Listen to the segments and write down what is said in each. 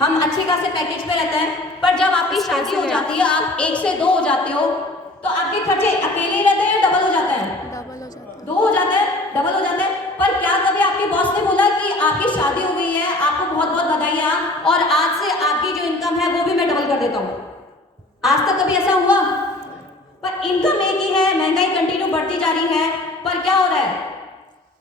हम अच्छे खासे पैकेज पे रहते हैं, पर जब आपकी शादी हो जाती है, आप 1 से 2 हो जाते हो, तो आपके खर्चे अकेले ही रहते हैं, डबल हो जाते हैं? डबल हो जाता है। 2 हो जाते हैं, डबल हो जाते हैं। पर क्या कभी आपके बॉस ने बोला कि आपकी शादी हो गई है, आपको बहुत बहुत बधाइयाँ, और आज से आपकी जो इनकम है वो भी मैं डबल कर देता हूँ? आज तक कभी ऐसा हुआ? पर इनकम एक ही है, महंगाई कंटिन्यू बढ़ती जा रही है, पर क्या हो रहा है?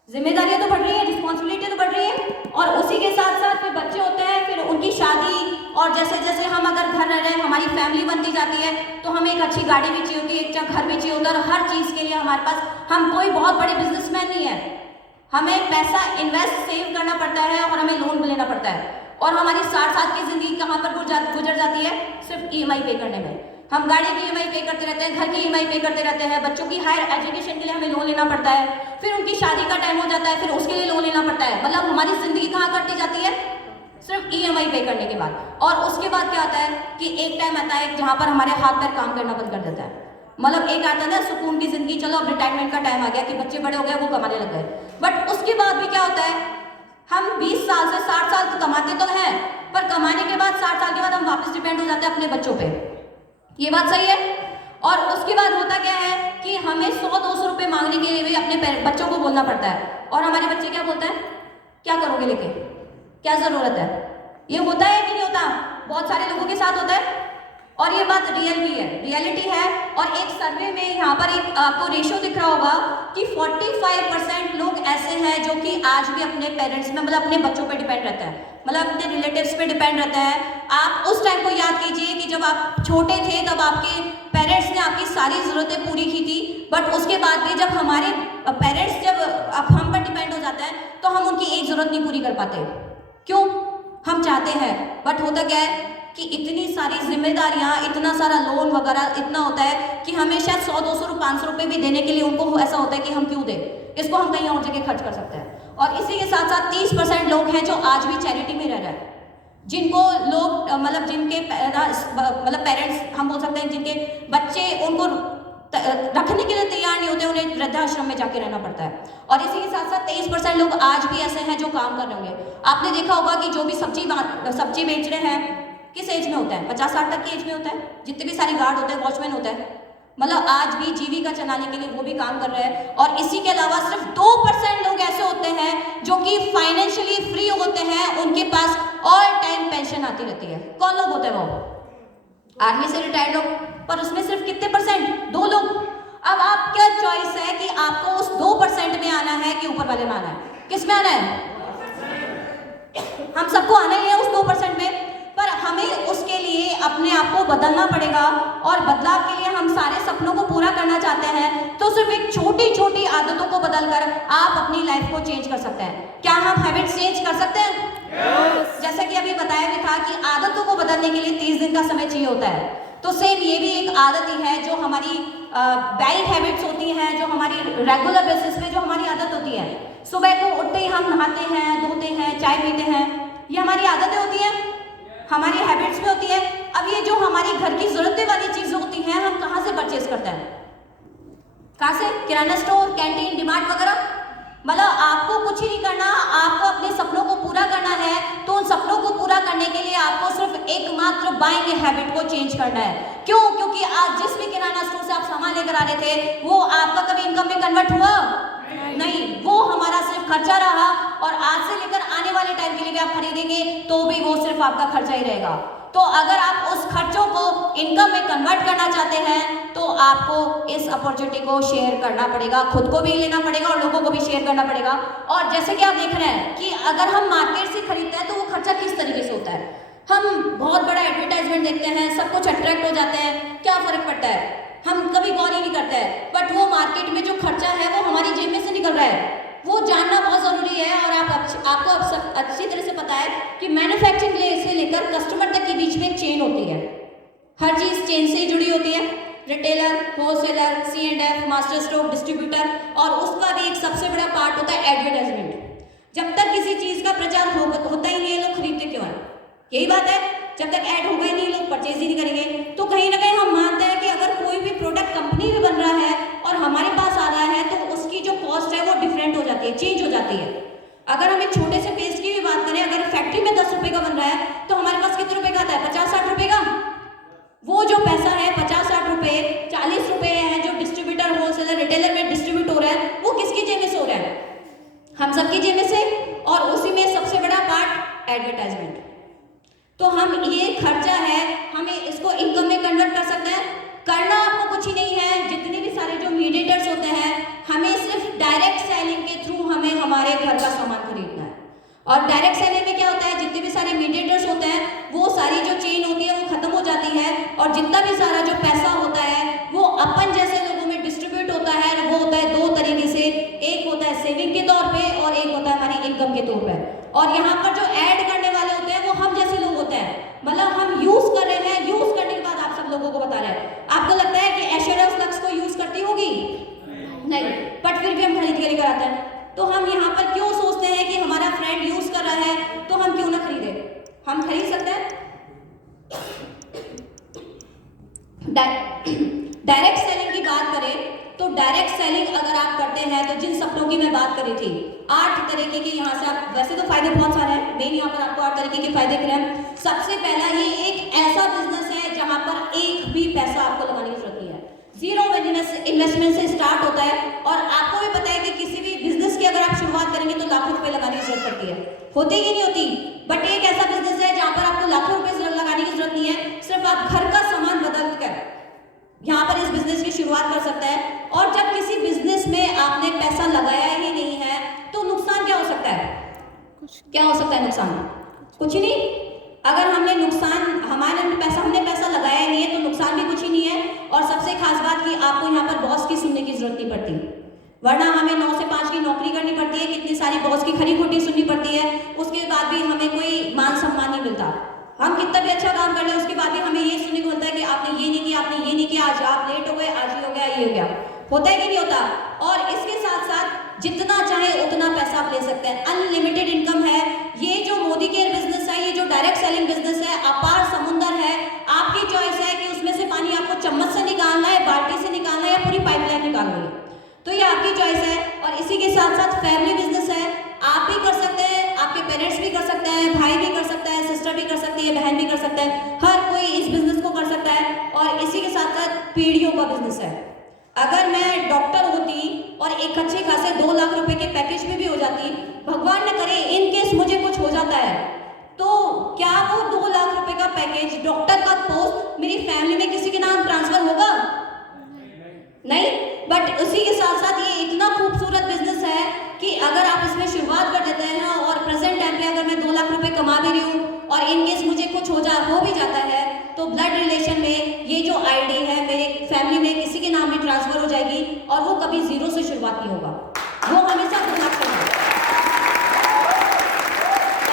जिम्मेदारियां तो बढ़ रही है, रिस्पॉन्सिबिलिटी तो बढ़ रही है, और उसी के साथ साथ फिर बच्चे होते हैं, फिर उनकी शादी, और जैसे जैसे हम अगर घर रह रहे हैं, हमारी फैमिली बनती जाती है, तो हमें एक अच्छी गाड़ी भी चाहिए होती है, एक घर भी चाहिए होता है, और हर चीज़ के लिए हमारे पास, हम कोई बहुत बड़े बिजनेसमैन नहीं है, हमें पैसा इन्वेस्ट सेव करना पड़ता है, और हमें लोन भी लेना पड़ता है, और हमारी 60 साल की जिंदगी कहाँ पर गुजर जाती है? सिर्फ EMI पे करने में। हम गाड़ी की EMI पे करते रहते हैं, घर की EMI पे करते रहते हैं, बच्चों की हायर एजुकेशन के लिए हमें लोन लेना पड़ता है, फिर उनकी शादी का टाइम हो जाता है, फिर उसके लिए लोन लेना पड़ता है। मतलब हमारी जिंदगी कहाँ कटती जाती है? सिर्फ EMI पे करने के बाद। और उसके बाद क्या आता है कि एक टाइम आता है जहाँ पर हमारे हाथ पैर काम करना बंद कर देता है। मतलब एक आता है ना सुकून की जिंदगी, चलो अब रिटायरमेंट का टाइम आ गया कि बच्चे बड़े हो गए, वो कमाने लग गए, बट उसके बाद भी क्या होता है, हम 20 साल से 60 साल तक कमाते तो हैं, पर कमाने के बाद 60 साल के बाद हम वापस डिपेंड हो जाते हैं अपने बच्चों पे। ये बात सही है? और उसके बाद होता क्या है कि हमें 100-200 रुपए मांगने के लिए भी अपने बच्चों को बोलना पड़ता है, और हमारे बच्चे क्या बोलते हैं? क्या करोगे लेके, क्या जरूरत है? ये होता है कि नहीं होता? बहुत सारे लोगों के साथ होता है, और ये बात रियल भी है, रियलिटी है। और एक सर्वे में यहाँ पर एक आपको रेशियो दिख रहा होगा कि 45% लोग ऐसे हैं जो कि आज भी अपने पेरेंट्स में, मतलब अपने बच्चों पे डिपेंड रहता है, मतलब अपने रिलेटिव्स पे डिपेंड रहता है। आप उस टाइम को याद कीजिए कि जब आप छोटे थे, तब आपके पेरेंट्स ने आपकी सारी ज़रूरतें पूरी की थी, बट उसके बाद भी जब हमारे पेरेंट्स जब अब हम पर डिपेंड हो जाता है, तो हम उनकी एक ज़रूरत नहीं पूरी कर पाते। क्यों? हम चाहते हैं, बट होता क्या है कि इतनी सारी जिम्मेदारियां, इतना सारा लोन वगैरह इतना होता है कि हमें शायद 100-200 500 रुपए भी देने के लिए उनको ऐसा होता है कि हम क्यों दें, इसको हम कहीं और जगह खर्च कर सकते हैं। और इसी के साथ साथ 30% लोग हैं जो आज भी चैरिटी में रह रहे हैं, जिनको लोग मतलब जिनके मतलब पेरेंट्स हम बोल सकते हैं, जिनके बच्चे उनको रखने के लिए तैयार नहीं होते, उन्हें वृद्धाश्रम में जाके रहना पड़ता है। और इसी के साथ साथ 23% लोग आज भी ऐसे हैं जो काम कर रहे होंगे। आपने देखा होगा कि जो भी सब्जी बेच रहे हैं, किस एज में होता है? 50-60 तक की एज में होता है। जितने भी सारे गार्ड होते हैं, वॉचमैन होता है, मतलब आज भी जीविका चलाने के लिए वो भी काम कर रहे हैं। और इसी के अलावा सिर्फ 2% लोग ऐसे होते हैं जो कि फाइनेंशियली फ्री होते हैं, उनके पास ऑल टाइम पेंशन आती रहती है। कौन लोग होते हैं? वो आर्मी से रिटायर्ड लोग, पर उसमें सिर्फ कितने परसेंट? 2 लोग। अब आप क्या चॉइस है कि आपको उस 2% में आना है कि ऊपर वाले में आना है? किस में आना है? हम सबको आना ही है उस 2% में, पर हमें उसके लिए अपने आप को बदलना पड़ेगा। और बदलाव के लिए हम सारे सपनों को पूरा करना चाहते हैं, तो सिर्फ एक छोटी छोटी आदतों को बदलकर आप अपनी लाइफ को चेंज कर सकते हैं। क्या हम हैबिट्स चेंज कर सकते हैं? जैसा कि अभी बताया भी था कि आदतों को बदलने के लिए 30 दिन का समय चाहिए होता है, तो सेम ये भी एक आदत ही है जो हमारी बैड हैबिट्स होती हैं, जो हमारी रेगुलर बेसिस पे जो हमारी आदत होती है। सुबह को उठते ही हम नहाते हैं, धोते हैं, चाय पीते हैं, ये हमारी आदतें होती हैं, हमारी हैबिट्स में होती है। अब ये जो हमारी घर की जरूरतें वाली चीजें होती हैं, हम कहाँ से परचेज करते हैं? कहाँ से? किराना स्टोर, कैंटीन, डीमार्ट वगैरह। मतलब आपको कुछ ही नहीं करना, आपको अपने सपनों को पूरा करना है, तो उन सपनों को पूरा करने के लिए आपको सिर्फ एकमात्र बाइंग हैबिट को चेंज करना है। क्यों? क्योंकि आज जिस भी किराना स्टोर से आप सामान लेकर आ रहे थे, वो आपका कभी इनकम में कन्वर्ट हुआ? नहीं, वो हमारा सिर्फ खर्चा रहा। और आज से लेकर आने वाले टाइम के लिए भी आप खरीदेंगे तो भी वो सिर्फ आपका खर्चा ही रहेगा। तो अगर आप उस खर्चों को इनकम में कन्वर्ट करना चाहते हैं, तो आपको इस अपॉर्चुनिटी को शेयर करना पड़ेगा, खुद को भी लेना पड़ेगा और लोगों को भी शेयर करना पड़ेगा। और जैसे कि आप देख रहे हैं कि अगर हम मार्केट से खरीदते हैं तो वो खर्चा किस तरीके से होता है। हम बहुत बड़ा एडवर्टाइजमेंट देखते हैं, सब कुछ अट्रैक्ट हो जाते हैं, क्या फर्क पड़ता है? हम कभी गौर ही नहीं करते हैं, बट वो मार्केट में जो खर्चा है वो हमारी जेब में से निकल रहा है, वो जानना बहुत जरूरी है। और आपको अब अच्छी तरह से पता है कि मैन्युफैक्चरिंग से लेकर कस्टमर तक के बीच में एक चेन होती है, हर चीज चेन से ही जुड़ी होती है। Retailer, wholesaler, C&F, master stroke, distributor, और उसका भी एक सबसे बड़ा पार्ट होता है एडवर्टाइजमेंट। जब तक किसी चीज का प्रचार होता ही नहीं है, लोग खरीदते क्यों हैं? यही बात है, जब तक ऐड होगा ही नहीं, लोग परचेज ही नहीं करेंगे। तो कहीं ना कहीं हम मानते हैं कि अगर कोई भी प्रोडक्ट कंपनी में बन रहा है और हमारे पास आ रहा है, तो उसकी जो कॉस्ट है वो डिफरेंट हो जाती है, चेंज हो जाती है। अगर हम एक छोटे से पेस्ट की भी बात करें, अगर फैक्ट्री में 10 रुपए का बन रहा है, तो सबकी जेब में से, और उसी में सबसे बड़ा पार्ट एडवर्टाइजमेंट। तो हम ये खर्चा है, हमें इसको इनकम में कन्वर्ट कर सकते हैं। करना आपको कुछ ही नहीं है, जितने भी सारे जो मीडिएटर्स होते हैं, हमें सिर्फ डायरेक्ट सेलिंग के थ्रू हमें हमारे घर का सामान खरीदना है। और डायरेक्ट सेलिंग में क्या होता है, जितने भी सारे मीडिएटर्स होते हैं वो सारी जो चेन होती है वो खत्म हो जाती है, और जितना भी सारा जो पैसा होता है वो अपन जैसे लोगों में डिस्ट्रीब्यूट होता है। वो होता है दो तरीके से, एक होता है सेविंग के तौर पे और एक होता है हमारी इनकम के तौर पे। और यहाँ पर जो ऐड करने वाले होते हैं वो हम जैसे लोग होते हैं, मतलब हम यूज कर रहे हैं, यूज करने के बाद आप सब लोगों को बता रहे हैं। आपको लगता है कि ऐश्वर्या उस लक्ष्य को यूज करती होगी? नहीं, बट फिर भी हम खरीद के लेकर आते हैं। तो हम यहाँ पर क्यों सोचते हैं कि हमारा फ्रेंड यूज कर रहा है तो हम क्यों ना खरीदे? हम खरीद सकते हैं। डायरेक्ट सेलिंग की बात करें तो डायरेक्ट सेलिंग अगर आप करते हैं तो जिन सपनों की मैं बात करी थी, 8 तरीके के यहाँ से आप, वैसे तो फायदे बहुत सारे हैं, मेन यहाँ पर आपको 8 तरीके के फायदे दिख रहे हैं। सबसे पहला, ये एक ऐसा बिजनेस है जहाँ पर एक भी पैसा आपको लगाने की जरूरत नहीं है, जीरो इन्वेस्टमेंट से स्टार्ट होता है। और आपको भी पता है कि किसी भी बिजनेस की अगर आप शुरुआत करेंगे तो लाखों रुपए लगाने की जरूरत पड़ती है, होती ही नहीं होती। बट एक ऐसा बिजनेस है जहाँ पर आपको लाखों रुपए लगाने की जरूरत नहीं है, सिर्फ आप घर का सामान बदल कर यहाँ पर इस बिजनेस की शुरुआत कर सकता है। और जब किसी बिजनेस में आपने पैसा लगाया ही नहीं है तो नुकसान क्या हो सकता है? क्या हो सकता है नुकसान? कुछ ही नहीं। अगर हमने हमने पैसा लगाया ही नहीं है तो नुकसान भी कुछ ही नहीं है। और सबसे खास बात कि आपको यहाँ पर बॉस की सुनने की जरूरत नहीं पड़ती, वरना हमें 9 से 5 की नौकरी करनी पड़ती है, कितनी सारी बॉस की खरी खोटी सुननी पड़ती है, उसके बाद भी हमें कोई मान सम्मान नहीं मिलता। हम कितना भी अच्छा काम कर लें उसके बाद भी हमें ये सुनने को मिलता है कि आपने ये नहीं किया, आपने ये नहीं किया, आज आप लेट हो गए, आज ये हो गया, ये हो गया। होता है कि नहीं होता? और इसके साथ साथ जितना चाहे उतना पैसा आप ले सकते हैं, अनलिमिटेड इनकम है। ये जो मोदी केयर बिजनेस है, ये जो डायरेक्ट सेलिंग बिजनेस है, अपार समुंदर है। आपकी चॉइस है कि उसमें से पानी आपको चम्मच से निकालना है, बाल्टी से निकालना है या पूरी पाइपलाइन निकालनी है, तो ये आपकी चॉइस है। और इसी के साथ साथ फैमिली बिजनेस है, आप भी कर सकते हैं, आपके पेरेंट्स भी कर सकते हैं, भाई भी कर सकता है, सिस्टर भी कर सकती है, बहन भी कर सकता है, हर कोई इस बिजनेस को कर सकता है। और इसी के साथ साथ पीढ़ियों का बिजनेस है। अगर मैं डॉक्टर होती और एक अच्छे खासे 2 लाख रुपए के पैकेज में भी हो जाती, भगवान न करे इन केस मुझे कुछ हो जाता है, तो क्या वो 2 लाख रुपए का पैकेज, डॉक्टर का पोस्ट मेरी फैमिली में किसी के नाम ट्रांसफर होगा? नहीं। बट उसी के साथ साथ ये इतना खूबसूरत बिजनेस है कि अगर आप इसमें शुरुआत कर देते हैं और प्रेजेंट टाइम पे अगर मैं 2 लाख रुपए कमा भी रही हूँ और इन केस मुझे कुछ हो भी जाता है, तो ब्लड रिलेशन में ये जो आईडी है मेरे फैमिली में किसी के नाम में ट्रांसफर हो जाएगी और वो कभी जीरो से शुरुआत नहीं होगा, वो हमेशा 2 लाख से होगा।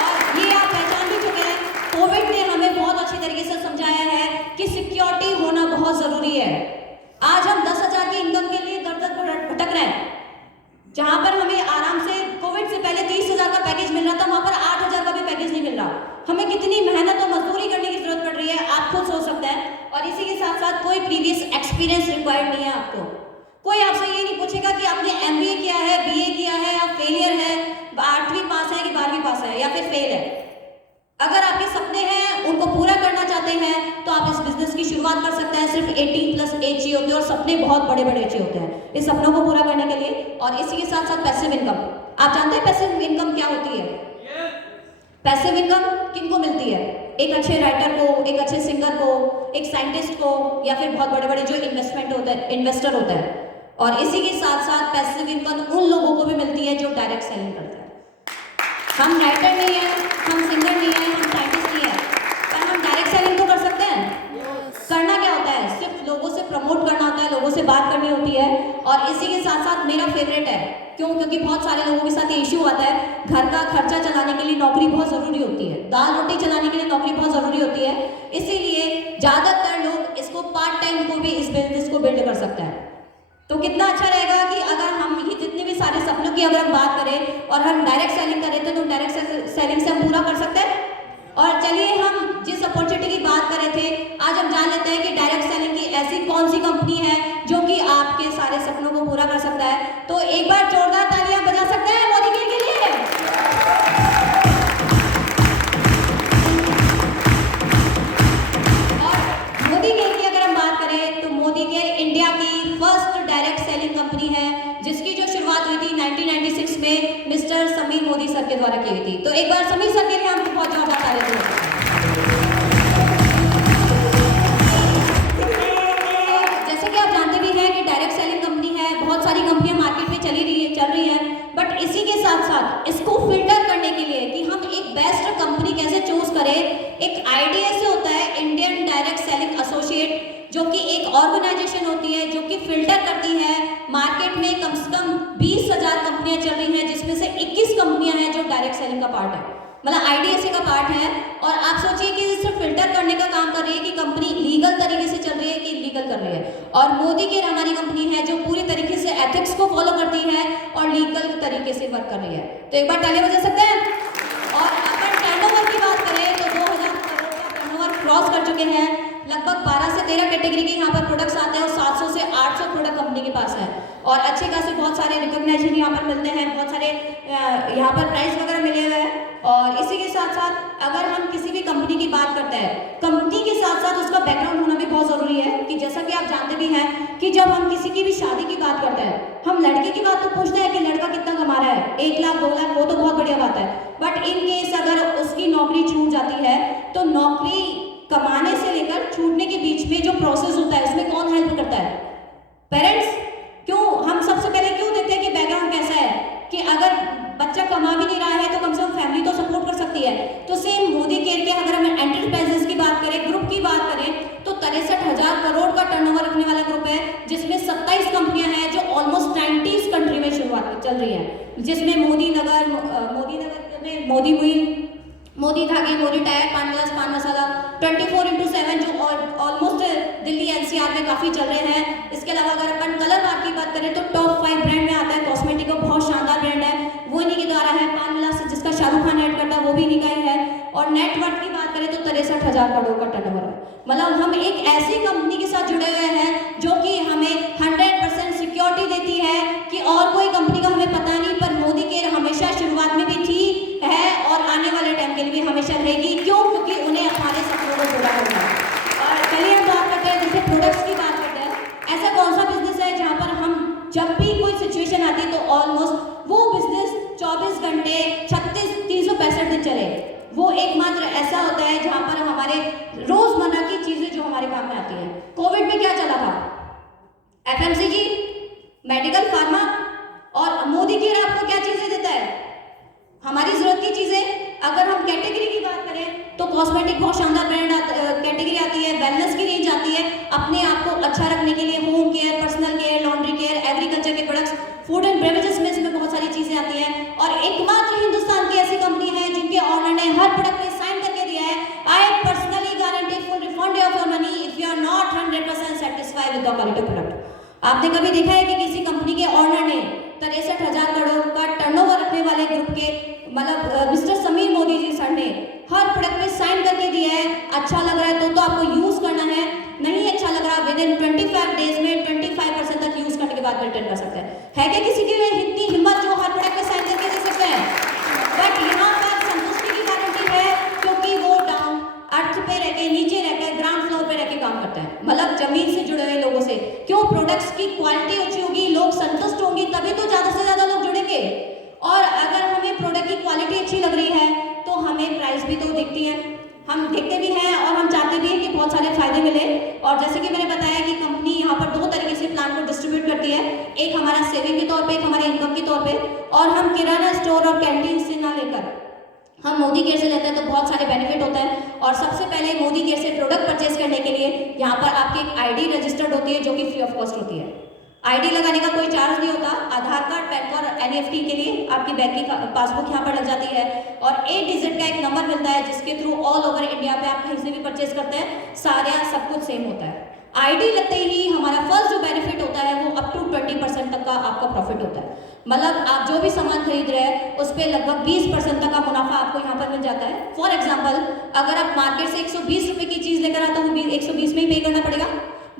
और ये आप पहचान भी चुके हैं, कोविड ने हमें बहुत अच्छी तरीके से समझाया है कि सिक्योरिटी होना बहुत जरूरी है। आज हम 10,000 की इनकम के लिए दर भटक रहे हैं, जहां पर हमें आराम से कोविड से पहले 30,000 का पैकेज मिल रहा था, वहां पर 8,000 का भी पैकेज नहीं मिल रहा। हमें कितनी मेहनत और मजदूरी करने की जरूरत पड़ रही है, आप खुद सोच सकते हैं। और इसी के साथ साथ कोई प्रीवियस एक्सपीरियंस रिक्वायर्ड नहीं है आपको। कोई आपसे ये नहीं पूछेगा कि आपने MBA किया है, BA किया है, आप फेलियर है, 8वीं पास है कि 12वीं पास है या फिर फेल है। अगर आपके सपने हैं उनको पूरा करना चाहते हैं तो आप इस बिजनेस की शुरुआत कर सकते हैं। सिर्फ 18+ एज चाहिए होती है और सपने बहुत बड़े बड़े चाहिए होते हैं इस सपनों को पूरा करने के लिए। और इसी के साथ साथ पैसिव इनकम, आप जानते हैं पैसिव इनकम क्या होती है? पैसिव इनकम किनको मिलती है? एक अच्छे राइटर को, एक अच्छे सिंगर को, एक साइंटिस्ट को, या फिर बहुत बड़े बड़े जो इन्वेस्टर होता है। और इसी के साथ साथ पैसिव इनकम उन लोगों को भी मिलती है जो डायरेक्ट सेलिंग करते हैं। हम राइटर नहीं है, हम सिंगर नहीं है, हम साइंटिस्ट नहीं है, पर हम डायरेक्ट सेलिंग तो कर सकते हैं। करना क्या होता है? सिर्फ लोगों से प्रमोट करना होता है, लोगों से बात करनी होती है। और इसी के साथ साथ मेरा फेवरेट है, क्यों? क्योंकि बहुत सारे लोगों के साथ ये इश्यू आता है, घर का खर्चा चलाने के लिए नौकरी बहुत जरूरी होती है, दाल रोटी चलाने के लिए नौकरी बहुत जरूरी होती है। इसीलिए ज्यादातर लोग इसको पार्ट टाइम को भी इस बिजनेस को बिल्ड कर सकते हैं। तो कितना अच्छा रहेगा कि अगर हम ये जितने भी सारे सपनों की अगर हम बात करें और हम डायरेक्ट सेलिंग करें तो डायरेक्ट सेलिंग से हम पूरा कर सकते हैं। और चलिए हम जिस अपॉर्चुनिटी की बात कर रहे थे, आज हम जान लेते हैं कि डायरेक्ट सेलिंग की ऐसी कौन सी कंपनी है जो कि आपके सारे सपनों को पूरा कर सकता है। तो एक बार जोरदार तालियां बजा सकते हैं मोदी केयर के लिए। और मोदी केयर की अगर हम बात करें तो मोदी केयर इंडिया की फर्स्ट डायरेक्ट सेलिंग कंपनी है, जिसकी जो शुरुआत हुई थी 1996 में मिस्टर एक IDSA होता है, इंडियन डायरेक्ट सेलिंग एसोसिएट, जो कि एक ऑर्गेनाइजेशन होती है जो कि फिल्टर करती है मार्केट में कम से कम 20,000 कंपनियां चल रही हैं, जिसमें से 21 कंपनियां हैं जो डायरेक्ट सेलिंग का पार्ट है, मतलब IDSA का पार्ट है। और आप सोचिए कि सिर्फ फिल्टर करने का काम कर रही है कि कंपनी लीगल तरीके से चल रही है कि इलीगल कर रही है। और मोदी केयर हमारी कंपनी है जो पूरी तरीके से एथिक्स को फॉलो करती है और लीगल तरीके से वर्क कर रही है। तो एक बार ताली बजा सकते हैं। और अगर टर्नओवर की बात करें तो 2000 करोड़ का टर्नओवर क्रॉस कर चुके हैं। लगभग 12 से 13 कैटेगरी के यहाँ पर प्रोडक्ट्स आते हैं और 700 से 800 प्रोडक्ट कंपनी के पास है। और अच्छे खासे बहुत सारे रिकॉग्निशन यहाँ पर मिलते हैं, बहुत सारे यहाँ पर प्राइज वगैरह मिले हुए हैं। और इसी के साथ साथ अगर हम किसी भी कंपनी की बात करते हैं, कंपनी के साथ साथ उसका बैकग्राउंड होना भी बहुत जरूरी है कि जैसा कि आप जानते भी हैं कि जब हम किसी की भी शादी की बात करते हैं, हम लड़के की बात तो पूछते हैं कि लड़का कितना कमा रहा है, 1 लाख 2 लाख, वो तो बहुत बढ़िया बात है। बट इन केस अगर उसकी नौकरी छूट जाती है तो नौकरी कमाने से लेकर छूटने के बीच में जो प्रोसेस होता है उसमें कौन हेल्प करता है? पेरेंट्स। क्यों हम सबसे पहले क्यों देखते हैं कि बैकग्राउंड कैसा है, कि अगर बच्चा कमा भी नहीं रहा है तो कम से कम फैमिली तो सपोर्ट कर सकती है। तो सेम मोदी केयर के अगर हम एंटरप्राइजेस की बात करें, ग्रुप की बात करें, तो 63,000 करोड़ का टर्नओवर रखने वाला ग्रुप है, जिसमें 27 कंपनियां हैं जो ऑलमोस्ट 90 कंट्री में शुरुआत चल रही है, जिसमें मोदी नगर में मोदी मुहिम, मोदी धागे, मोदी टायर, पान ग्लास, पान मसाला, 24/7 जो ऑलमोस्ट दिल्ली NCR में काफ़ी चल रहे हैं। इसके अलावा अगर अपन कलर बार की बात करें तो टॉप 5 ब्रांड में आता है। कॉस्मेटिक का बहुत शानदार ब्रांड है, वो इन्हीं के द्वारा है। पान ग्लास जिसका शाहरुख खान ऐड करता है वो भी इन्हीं का ही है। और नेटवर्थ की बात करें तो 63,000 करोड़ का टर्नओवर है। मतलब हम एक ऐसी कंपनी के साथ जुड़े हुए हैं जो कि हमें 100% सिक्योरिटी देती है कि और कोई कंपनी का हमें पता नहीं, पर मोदी केयर हमेशा शुरुआत में भी थी, है और आने वाले टाइम के लिए भी हमेशा रहेगी। क्यों? क्योंकि उन्हें हमारे सपनों को जुड़ा होगा। और चलिए हम बात करते हैं, जैसे प्रोडक्ट्स की बात करते हैं, ऐसा कौन सा बिजनेस है जहाँ पर हम जब भी कोई सिचुएशन आती है तो ऑलमोस्ट वो बिजनेस 24 घंटे 365 दिन चले? वो एकमात्र ऐसा होता है जहाँ पर हमारे रोजमर्रा की चीजें जो हमारे काम में आती हैं। कोविड में क्या चला था? FMCG, medical, pharma. और मोदी केयर आपको क्या चीजें देता है? हमारी जरूरत की चीजें। अगर हम कैटेगरी की बात करें तो कॉस्मेटिक बहुत शानदार ब्रांड कैटेगरी आती है, वेलनेस की रेंज आती है, अपने आप को अच्छा रखने के लिए home care, personal care, laundry care, agriculture के प्रोडक्ट्स, फूड एंड बेवरेजेस में इसमें बहुत सारी चीजें आती हैं। और एकमात्र हिंदुस्तान की ऐसी कंपनी है जिनके ऑनर ने हर प्रोडक्ट में साइन करके दिया है, I personally guarantee full refund of your money if you are not 100% satisfied with the quality product. आपने कभी देखा है कि किसी कंपनी के ऑनर ने 63,000 करोड़ का टर्नओवर रखने वाले ग्रुप के मतलब मिस्टर समीर मोदी जी सर ने हर प्रोडक्ट में साइन करके दिया है? अच्छा लग रहा है तो आपको यूज करना है, नहीं अच्छा लग रहा विद इन 25 डेज में 25% तक यूज करने के बाद रिटर्न कर सकते हैं। है क्या किसी की इतनी हिम्मत जो हर प्रोडक्ट में साइन करके दे सकते हैं? बट यहाँ पर संतुष्टि की गारंटी है क्योंकि वो डाउन अर्थ पे रह के, नीचे रह के, ग्राउंड फ्लोर पे रह के काम करते हैं, मतलब जमीन से जुड़े हुए लोगों से। क्यों? प्रोडक्ट्स की क्वालिटी अच्छी होगी, लोग संतुष्ट होंगे, तभी तो ज्यादा से ज्यादा लोग जुड़ेंगे। और अगर हमें प्रोडक्ट की क्वालिटी अच्छी लग रही है तो हमें प्राइस भी तो दिखती है, हम देखते भी हैं और हम चाहते भी हैं कि बहुत सारे फायदे मिले। और जैसे कि मैंने बताया कि कंपनी यहाँ पर 2 तरीके से प्लान को डिस्ट्रीब्यूट करती है, एक हमारा सेविंग के तौर पे, एक हमारे इनकम के तौर पे। और हम किराना स्टोर और कैंटीन से ना लेकर हम मोदी केयर से लेते हैं तो बहुत सारे बेनिफिट होता है। और सबसे पहले मोदी केयर से प्रोडक्ट परचेज करने के लिए यहाँ पर आपकी एक ID रजिस्टर्ड होती है जो कि फ्री ऑफ कॉस्ट होती है। ID लगाने का कोई चार्ज नहीं होता। आधार कार्ड, पैन कार्ड और NEFT के लिए आपकी बैंक की पासबुक यहाँ पर लग जाती है और 8 डिजिट का एक नंबर मिलता है जिसके थ्रू ऑल ओवर इंडिया पे आप कहीं से भी परचेज करते हैं, सारे सब कुछ सेम होता है। ID लगते ही हमारा फर्स्ट जो बेनिफिट होता है वो अप टू 20% तक का आपका प्रॉफिट होता है। मतलब आप जो भी सामान खरीद रहे हैं उस पर लगभग 20% तक का मुनाफा आपको यहाँ पर मिल जाता है। फॉर एग्जाम्पल, अगर आप मार्केट से 120 रुपये की चीज़ लेकर आते हो वो 120 में ही पे करना पड़ेगा।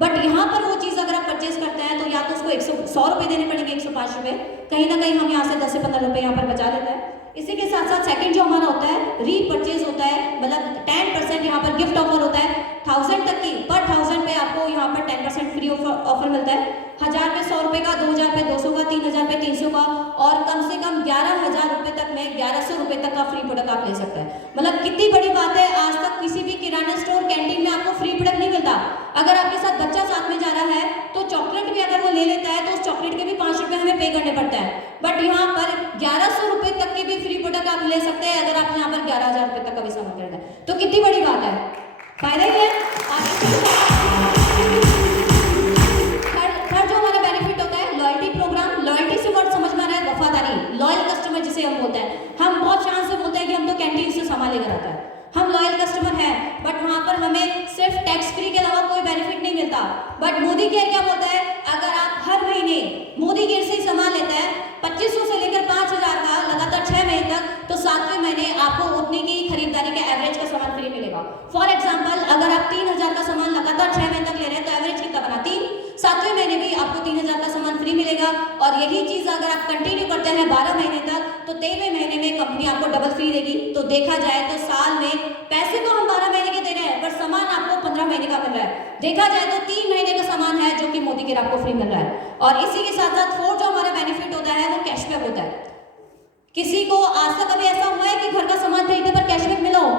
बट यहाँ पर वो चीज़ अगर आप परचेज करते हैं तो या तो उसको 100 रुपये देने पड़ेंगे, 105 रुपये, कहीं ना कहीं हम यहाँ से 10 से 15 रुपये यहाँ पर बचा लेते हैं। इसी के साथ साथ सेकंड जो हमारा होता है रीपरचेज होता है, मतलब 10% यहाँ पर गिफ्ट ऑफर होता है। 1000 तक की पर 1000 पे आपको यहाँ पर 10% फ्री ऑफर मिलता है। 1000 पे 100 रुपये का, 2000 पे 200 का, 3000 पे 300 का और कम से कम 11,000 रुपये तक में 1100 रुपये तक का फ्री प्रोडक्ट आप ले सकते हैं। मतलब कितनी बड़ी बात है, आज तक किसी भी किराना स्टोर, कैंटीन में आपको फ्री प्रोडक्ट नहीं मिलता। अगर आपके साथ बच्चा साथ में जा रहा है तो चॉकलेट भी अगर वो ले लेता है तो उस चॉकलेट के भी 5 रुपये हमें पे करने पड़ता है। बट यहाँ पर 1100 रुपये तक के भी फ्री प्रोडक्ट आप ले सकते हैं अगर आप यहाँ पर 11,000 रुपये तक का भी सामान खरीदना है। तो कितनी बड़ी बात है, फायदा ही है। थर्ड जो हमारा बेनिफिट होता है लॉयल्टी प्रोग्राम। लॉयल्टी से वर्ड समझ में आ रहा है वफादारी, लॉयल कस्टमर जिसे हम बोलते हैं। हम बहुत शान से बोलते हैं कि हम तो कैंटीन से सामान लेकर आता है, हम लॉयल कस्टमर हैं, बट वहां पर हमें सिर्फ टैक्स फ्री के अलावा कोई बेनिफिट नहीं मिलता। बट मोदी केयर क्या बोलता है, अगर आप हर महीने मोदी केयर से ही सामान लेते हैं 2500 से लेकर 5000 का लगातार 6 महीने तक, तो 7वें महीने आपको उतनी की खरीदारी का एवरेज का सामान फ्री मिलेगा। फॉर एग्जाम्पल अगर आप 3000 का सामान लगातार 6 महीने तक ले रहे हैं तो एवरेज कितना बना 3, 7वें महीने भी आपको 3000 का सामान फ्री मिलेगा। और यही चीज अगर आप कंटिन्यू करते हैं 12 महीने तक, तो 13वें महीने में कंपनी आपको डबल फ्री देगी। तो देखा जाए तो साल में पैसे तो हम 12 महीने के दे रहे हैं, पर सामान आपको 15 महीने का मिल रहा है। देखा जाए तो 3 महीने का सामान है जो कि मोदी केयर आपको फ्री मिल रहा है। और इसी के साथ साथ फोर्थ जो हमारा बेनिफिट होता है वो कैशबैक होता है। किसी को आज तक कभी ऐसा हुआ है कि घर का सामान खरीदने पर कैशबैक मिला हो?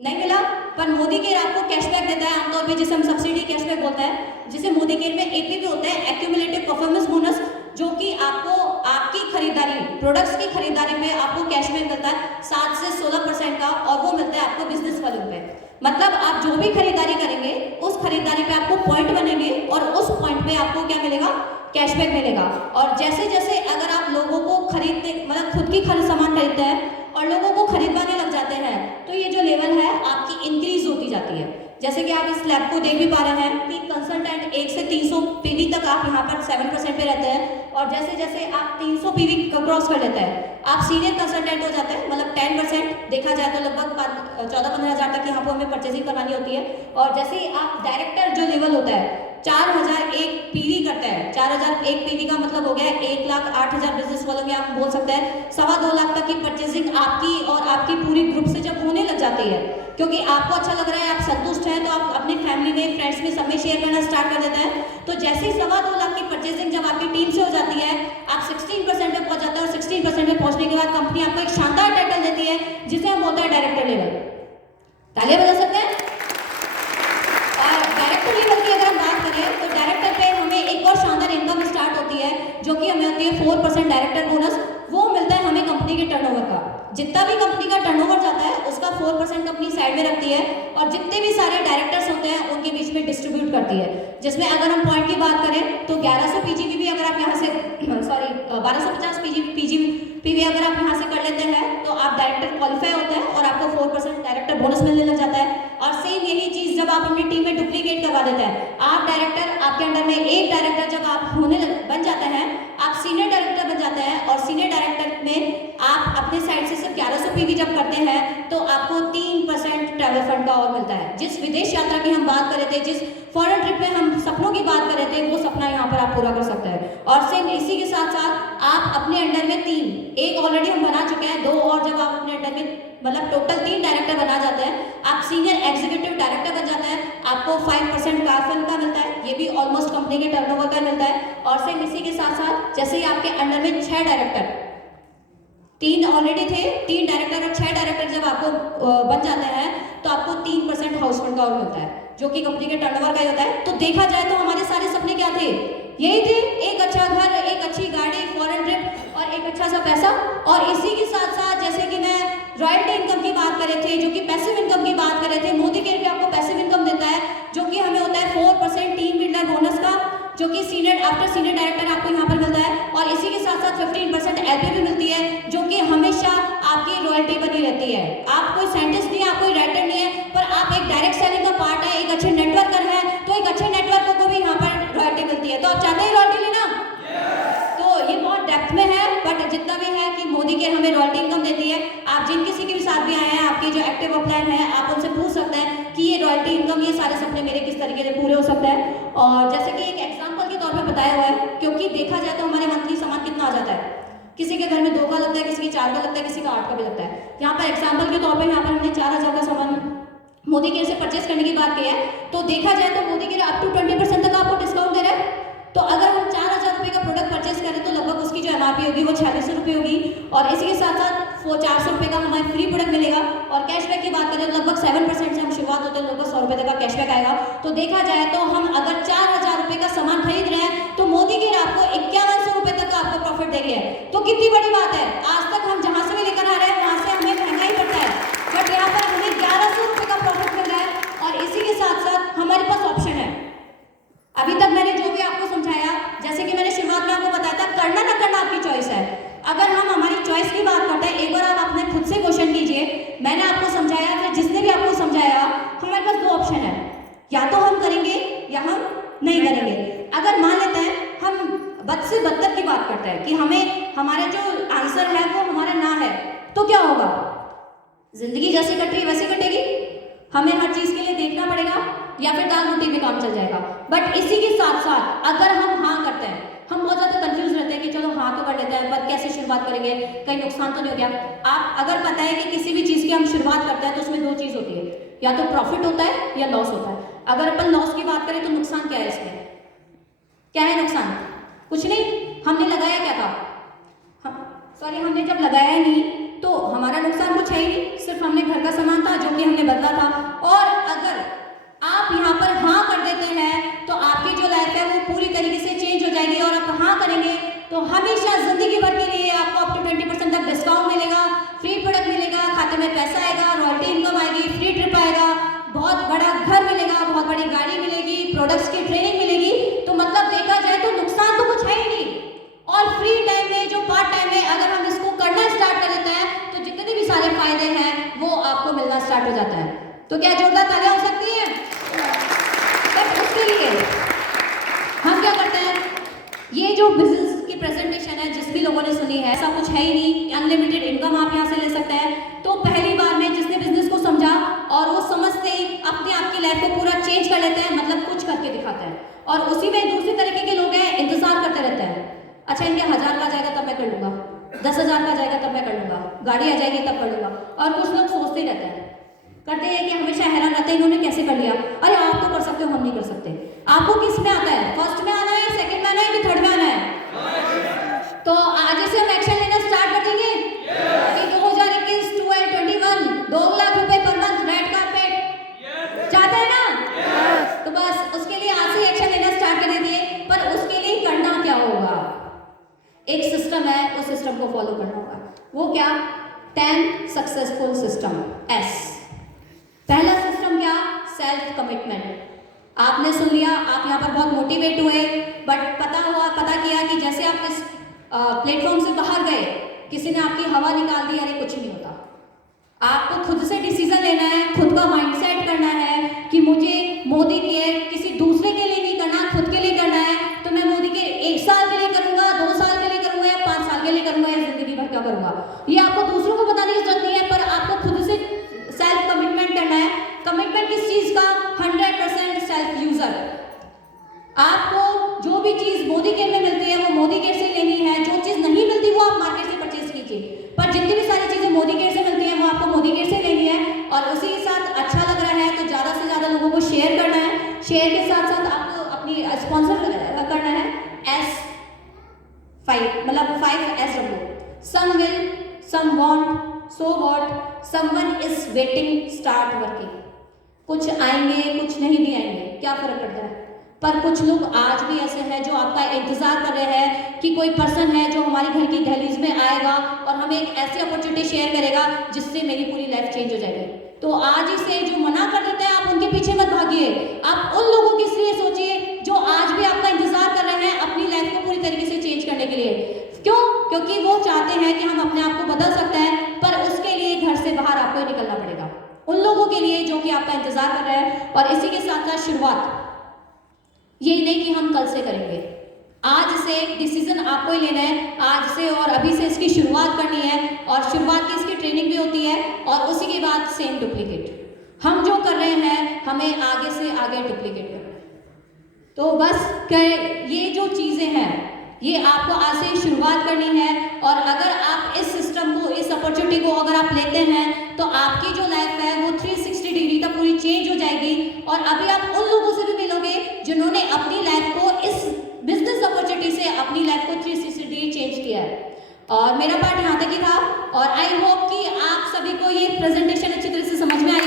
नहीं मिला, पर मोदी केयर आपको कैशबैक देता है आमतौर पे, जिसे हम सब्सिडी कैशबैक बोलते हैं, जिसे मोदी केयर में एपीपी होता है, एक्यूमुलेटिव परफॉर्मेंस बोनस, जो कि आपको आपकी खरीदारी प्रोडक्ट्स की खरीदारी में आपको कैशबैक मिलता है 7 से 16% का, और वो मिलता है आपको बिजनेस वैल्यू पे। मतलब आप जो भी खरीदारी करेंगे उस खरीदारी पे आपको पॉइंट बनेंगे और उस पॉइंट पे आपको क्या मिलेगा, कैशबैक मिलेगा। और जैसे जैसे अगर आप लोगों को खरीदते मतलब खुद की सामान खरीदते हैं और लोगों को खरीदवाने लग जाते हैं, तो ये जो लेवल है आपकी इंक्रीज होती जाती है। जैसे कि आप इस लैब को देख भी पा रहे हैं कि कंसल्टेंट 1 से 300 पीवी तक आप यहाँ पर 7% पे रहते हैं, और जैसे जैसे आप 300 पीवी क्रॉस कर लेते हैं आप सीनियर कंसल्टेंट हो जाते हैं, मतलब 10% देखा जाए तो लगभग 14-15 हज़ार तक यहाँ पर हमें परचेजिंग करवानी होती है। और जैसे ही आप डायरेक्टर जो लेवल होता है 4001 पीवी करता है, 4001 पीवी का मतलब हो गया 1,08,000 बिजनेस वालों में आप बोल सकते हैं 2.25 लाख तक की परचेजिंग आपकी और आपकी पूरी ग्रुप से जब होने लग जाती है, क्योंकि आपको अच्छा लग रहा है, आप संतुष्ट हैं, तो आप अपनी फैमिली में, फ्रेंड्स में, सब में शेयर करना स्टार्ट कर देते हैं। तो जैसे ही 2.25 लाख की परचेजिंग जब आपकी टीम से हो जाती है, आप 16% पे पहुंच जाते हैं, और 16% पे पहुंचने के बाद कंपनी आपको एक शानदार टाइटल देती है जिसे हम बोलते हैं डायरेक्टर लेवल। तालियां बजा सकते हैं। और डायरेक्टर लेवल की अगर हम बात करें तो डायरेक्टर पे हमें एक और शानदार इनकम स्टार्ट होती है, जो कि हमें होती है 4% डायरेक्टर बोनस। वो मिलता है हमें कंपनी के टर्नओवर का, जितना भी कंपनी का टर्नओवर जाता है उसका 4% कंपनी साइड में रखती है, और जितने भी सारे डायरेक्टर्स होते हैं उनके बीच में डिस्ट्रीब्यूट करती है। जिसमें अगर हम पॉइंट की बात करें तो 1100 पीजीबी भी अगर आप यहाँ से 1250 पीजीबी अगर आप यहाँ से कर लेते हैं तो आप डायरेक्टर क्वालिफाई होते हैं और आपको 4% डायरेक्टर बोनस मिलने लग जाता है। और सेम यही चीज जब आप अपनी टीम में डुप्लीकेट करवा देते हैं, आप डायरेक्टर, आपके अंडर में एक डायरेक्टर जब आप बन जाते हैं, आप सीनियर डायरेक्टर बन जाते हैं, और सीनियर डायरेक्टर में आप अपने साइड से सिर्फ 1100 पीवी जब करते हैं तो आपको 3% ट्रैवल फंड का और मिलता है। जिस विदेश यात्रा की हम बात कर रहे थे, जिस फॉरेन ट्रिप में हम सपनों की बात कर रहे थे, वो सपना यहाँ पर आप पूरा कर सकते हैं। और सेम इसी के साथ साथ आप अपने अंडर में 3, एक ऑलरेडी हम बना चुके हैं, 2 और जब आप अपने अंडर में मतलब टोटल 3 डायरेक्टर बना जाते हैं, आप सीनियर एग्जीक्यूटिव डायरेक्टर बन जाते हैं, आपको 5% कार फंड का मिलता है, ये भी ऑलमोस्ट कंपनी के टर्नओवर का मिलता है। और सेम इसी के साथ साथ जैसे ही आपके अंडर में 6 डायरेक्टर, 3 ऑलरेडी थे, 3 डायरेक्टर और 6 डायरेक्टर जब आपको बन जाते हैं तो आपको 3% हाउस फंड का और मिलता है, जो कि कंपनी के टर्नओवर का ही होता है। तो देखा जाए तो हमारे सारे सपने क्या थे, यही थे, एक अच्छा घर, एक अच्छी गाड़ी, फॉरेन ट्रिप और एक अच्छा सा पैसा। और इसी के साथ साथ जैसे कि मैं रॉयल्टी इनकम की बात कर रहे थे, जो कि पैसिव इनकम की बात कर रहे थे, मोदी केयर भी आपको पैसिव इनकम देता है, जो कि हमें होता है 4% टीम बिल्डर बोनस का, जो कि आफ्टर सीनियर डायरेक्टर आपको यहाँ पर मिलता है। और इसी के साथ साथ 15% एलपी भी मिलती है, जो कि हमेशा आपकी रॉयल्टी बनी रहती है। आप कोई साइंटिस्ट नहीं है, आप कोई राइटर नहीं है, पर आप एक डायरेक्ट सेलिंग का पार्ट है, एक अच्छे नेटवर्कर है, तो एक अच्छे नेटवर्क को भी यहाँ पर रॉयल्टी मिलती है। तो आप चाहते हैं रॉयल्टी लेना? तो ये बहुत डेप्थ में है, बट जितना भी है कि मोदी केयर हमें रॉयल्टी इनकम देती है। आप जिन किसी के भी साथ भी आए हैं, आपके जो एक्टिव अपलाइन है, आप उनसे पूछ सकते हैं कि ये रॉयल्टी इनकम, ये सारे सपने मेरे किस तरीके से पूरे हो सकते हैं। और जैसे कि एक एग्जाम्पल के तौर पर बताया हुआ है, क्योंकि देखा जाए तो हमारे मंथली सामान कितना आ जाता है, किसी के घर में 2 का लगता है, किसी के 4 का लगता है, किसी का 8 का भी लगता है। यहाँ पर एग्जाम्पल के तौर पर यहाँ पर हमने 4000 का सामान मोदी केयर से परचेस करने की बात की है, तो देखा जाए तो मोदी केयर अप टू 20% तक आपको डिस्काउंट दे रहा है। तो अगर हम 4000 रुपये का प्रोडक्ट परचेस करें तो लगभग उसकी जो एमआरपी होगी वो 4600 रुपये होगी, और इसी के साथ साथ 400 रुपये का हमें फ्री प्रोडक्ट मिलेगा। और कैशबैक की बात करें तो लगभग 7% से हम शुरुआत होते हैं, लगभग 100 रुपये तक का कैशबैक आएगा। तो देखा जाए तो हम अगर 4000 रुपये का सामान खरीद रहे हैं तो मोदी केयर आपको 5100 रुपये तक का आपको प्रॉफिट दे रही है। तो कितनी बड़ी बात है। आज तक हम जहाँ से भी लेकर आ रहे हैं वहाँ से हमें महंगा ही पड़ता है, बट यहाँ पर हमें 1100 जिंदगी जैसे कट रही है वैसे कटेगी, हमें हर चीज के लिए देखना पड़ेगा या फिर दाल रोटी में काम चल जाएगा। बट इसी के साथ साथ अगर हम हाँ करते हैं, हम बहुत ज्यादा कंफ्यूज रहते हैं कि चलो हाँ तो कर लेते हैं पर कैसे शुरुआत करेंगे, कहीं नुकसान तो नहीं हो गया। आप अगर पता है कि किसी भी चीज की हम शुरुआत करते हैं तो उसमें दो चीज होती है, या तो प्रॉफिट होता है या लॉस होता है। अगर अपन लॉस की बात करें तो नुकसान क्या है इसमें, क्या है नुकसान? कुछ नहीं, हमने लगाया क्या था, हमने जब लगाया नहीं तो हमारा नुकसान कुछ है ही नहीं, सिर्फ हमने घर का सामान था जो कि हमने बदला था। और अगर आप यहाँ पर हाँ कर देते हैं तो आपकी जो लाइफ है वो पूरी तरीके से चेंज हो जाएगी। और आप हाँ करेंगे तो हमेशा जिंदगी भर के लिए आपको अप टू 20% तक डिस्काउंट मिलेगा, फ्री प्रोडक्ट मिलेगा, खाते में पैसा आएगा, रॉयल्टी इनकम आएगी, फ्री ट्रिप आएगा, बहुत बड़ा घर मिलेगा, बहुत बड़ी गाड़ी मिलेगी, प्रोडक्ट्स की ट्रेनिंग मिलेगी। तो मतलब देखा जाए तो नुकसान तो कुछ है ही नहीं। और फ्री टाइम में जो पार्ट टाइम है अगर हम इसको करना स्टार्ट कर देते हैं तो जितने भी सारे फायदे हैं वो आपको मिलना स्टार्ट हो जाता है। तो क्या जोरदार तालियां हो सकती हैं? बट उसके लिए हम क्या करते हैं, ये जो बिजनेस की प्रेजेंटेशन है जिस भी लोगों ने सुनी है, ऐसा कुछ है ही नहीं, अनलिमिटेड इनकम आप यहाँ से ले सकते हैं। तो पहली बार में जिसने बिजनेस को समझा और वो समझते ही अपने आप की लाइफ को पूरा चेंज कर लेते हैं, मतलब कुछ करके दिखाते हैं। और उसी में दूसरी तरीके के लोग हैं, इंतजार करते रहते हैं, अच्छा इनके 1000 का जाएगा तब मैं कर लूंगा, 10,000 का जाएगा तब मैं कर लूंगा, गाड़ी आ जाएगी तब कर लूंगा। और कुछ लोग सोचते ही रहते हैं, करते हैं कि हमेशा हैरान रहते हैं इन्होंने कैसे कर लिया। अरे आप तो कर सकते हो, हम नहीं कर सकते। आपको किस में आता है, फर्स्ट में आना है, सेकंड में आना है कि थर्ड में आना है? तो आज से हम एक्शन लेना स्टार्ट कर देंगे कि 2021 2021 2 लाख रुपए पर मंथ रेड कार्पेट चाहते हैं ना? तो बस उसके लिए आज से एक्शन लेना स्टार्ट कर देंगे। पर उसके लिए करना क्या होगा, एक सिस्टम है, उस सिस्टम को फॉलो करना होगा। वो क्या? 10 सक्सेसफुल सिस्टम, S। पहला सिस्टम क्या? Self commitment. आपने सुन लिया, आप यहाँ पर बहुत मोटिवेट हुए, बट पता किया कि जैसे आप इस प्लेटफॉर्म से बाहर गए, किसी ने आपकी हवा निकाल दी, अरे कुछ नहीं होता। आपको खुद से डिसीजन लेना है, खुद का माइंडसेट करना है कि मुझे मोदी के किसी दूसरे के लिए नहीं करना, खुद के लिए करना है। तो मैं मोदी के 1 साल के लिए करूंगा, 2 साल के लिए करूंगा या 5 साल के लिए करूंगा या जिंदगी भर क्या करूंगा, ये आपको दूसरों को बताने की जरूरत नहीं है। पर आपको खुद से सेल्फ कमिटमेंट करना है। कमिटमेंट किस चीज का? 100% सेल्फ यूजर। आपको जो भी चीज मोदी केयर में मिलती है वो मोदी केयर से लेनी है, जो चीज नहीं मिलती वो आप मार्केट से परचेज कीजिए। पर जितनी भी सारी चीजें मोदी केयर से मिलती है वो आपको मोदी केयर से लेनी है। और उसी के साथ अच्छा लग रहा है तो ज्यादा से ज्यादा लोगों को शेयर करना है। शेयर के साथ साथ आपको अपनी स्पॉन्सर करना है। S5 मतलब 5SW, some will, some want, so what, someone is waiting, start working. कुछ आएंगे, कुछ नहीं भी आएंगे, क्या फर्क पड़ता है? पर कुछ लोग आज भी ऐसे हैं जो आपका इंतजार कर रहे हैं कि कोई पर्सन है जो हमारे घर की दहलीज में आएगा और हमें एक ऐसी अपॉर्चुनिटी शेयर करेगा जिससे मेरी पूरी लाइफ चेंज हो जाएगी। तो आज ही से जो मना कर देते हैं आप उनके पीछे मत भागिए, आप उन लोगों के लिए सोचिए जो आज भी आपका इंतजार कर रहे हैं अपनी लाइफ को पूरी तरीके से चेंज करने के लिए। क्यों? क्योंकि वो चाहते हैं कि हम अपने आप को बदल सकते हैं, पर उसके लिए घर से बाहर आपको ही निकलना पड़ेगा। उन लोगों के लिए जो कि आपका इंतजार कर रहे हैं। और इसी के साथ साथ शुरुआत ये नहीं कि हम कल से करेंगे, आज से डिसीजन आपको ही लेना है, आज से और अभी से इसकी शुरुआत करनी है। और शुरुआत की इसकी ट्रेनिंग भी होती है और उसी के बाद सेम डुप्लीकेट हम जो कर रहे हैं हमें आगे से आगे डुप्लीकेट करना है। तो बस ये जो चीजें हैं ये आपको आज से शुरुआत करनी है। और अगर आप इस सिस्टम को, इस अपॉर्चुनिटी को अगर आप लेते हैं तो आपकी जो लाइफ है वो 360 डिग्री तक पूरी चेंज हो जाएगी। और अभी आप उन लोगों से भी मिलोगे जिन्होंने अपनी लाइफ को इस बिजनेस अपॉर्चुनिटी से अपनी लाइफ को 360 डिग्री चेंज किया है। और मेरा पार्ट यहाँ तक ही था और आई होप कि आप सभी को ये प्रेजेंटेशन अच्छी तरह से समझ में आया।